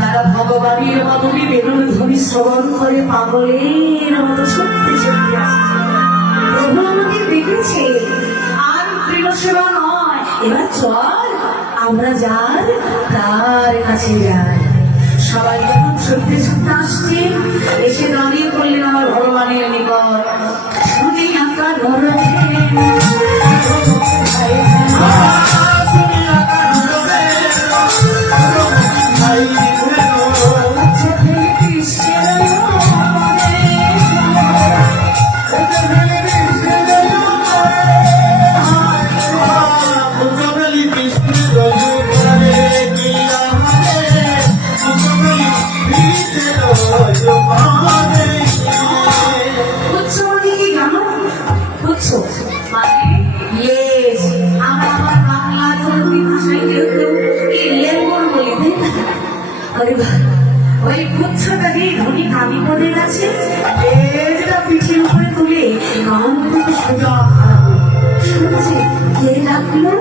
তারা ভগবানের মাধবী বেলুন ধ্বনি শ্রবণ করে পাগলের মতো ছুটতে ছুটতে আসছে। প্রভু আমাকে দেখেছে, আর প্রিয় সেবা নয়, এবার চল আমরা যার তার কাছে যাই। সবাই যখন ছুটতে ছুটতে আসছে, এসে দাঁড়িয়ে পড়লেন আমার ভগবানের নিকট। শুধু আকার ধরেছে ওই পুচ্ছটাকে ধনী কামি করে গেছে, পিঠের উপরে তুলে কান থেকে সোজা শুনছে কে ডাকলো।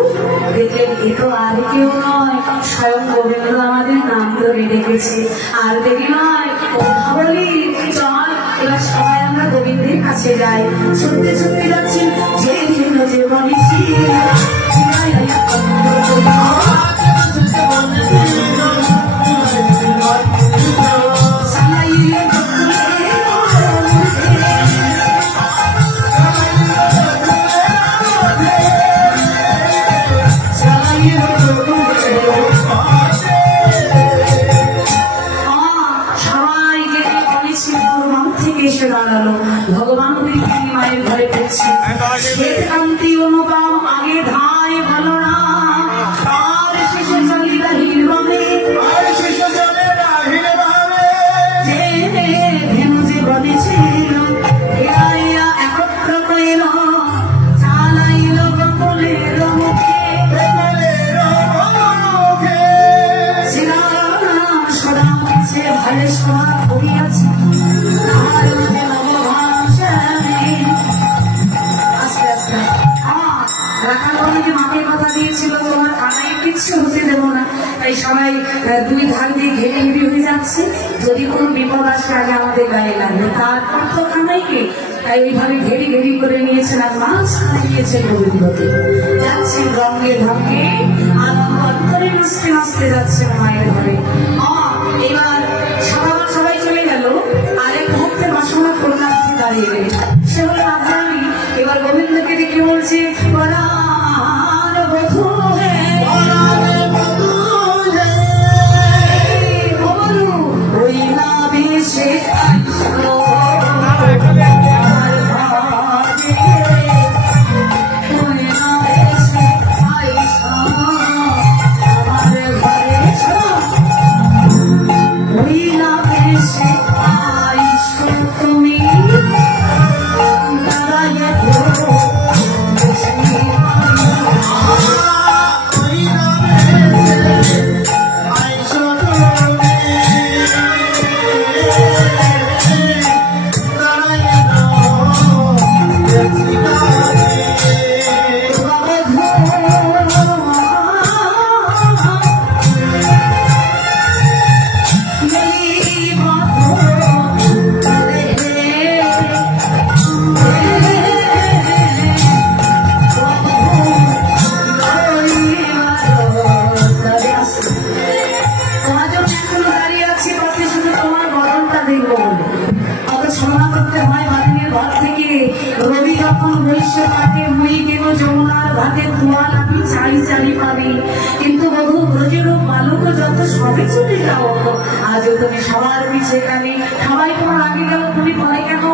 দেখলেন এ তো আর কেউ নয়, স্বয়ং গোবিন্দ আমাদের নাম ধরে ডেকেছে। আর দেরি নয়, কথা বলি চল এবার সবাই আমরা গোবিন্দের কাছে যাই। ছুটতে ছুটতে যাচ্ছি, যে জন্য যে বলেছি ভগবান মায়ের ঘরে পড়ছে। শ্বেতকান্তি অনুপম আগে ধায় ভালো না, আর শেষে চলি রাহিল বনে, ধেনু যে বলেছিল একত্র কইল চালাইল গোকুলের মুখে। শ্রীরাম সদা হচ্ছে ভালে সভা করিয়াছে, মাকে কথা দিয়েছিল তোমার কানাই কিচ্ছু হতে দেবো না। তাই সবাই দুই ধার দিয়ে ঘেরে ঘিরে হয়ে যাচ্ছে, যদি কোনো বিপদ আসে আগে আমাদের গায়ে লাগবে, তারপর তো কানাইকে। তাই এইভাবে ঘেরি ঘেরি করে নিয়েছেন আর মাছ খাইয়েছেন গোবিন্দকে। যাচ্ছেন রঙ্গে ঢঙ্গে আনন্দ অন্তরে নাচতে নাচতে যাচ্ছে মায়ের ঘরে। দেখবো বলে অত ছলনা করতে হয় বাদিনের ঘর থেকে। রবি যখন বৈশ্য কাটে মুই কেন যমুনার ঘাটে ধোয়া লাগি চাই চারি পাবি, কিন্তু বহু ব্রজের বালক যত সবে ছুটে যাও, আজও তুমি সবার পিছে কানে, সবাই তোমার আগে গেল তুমি পরে কেন?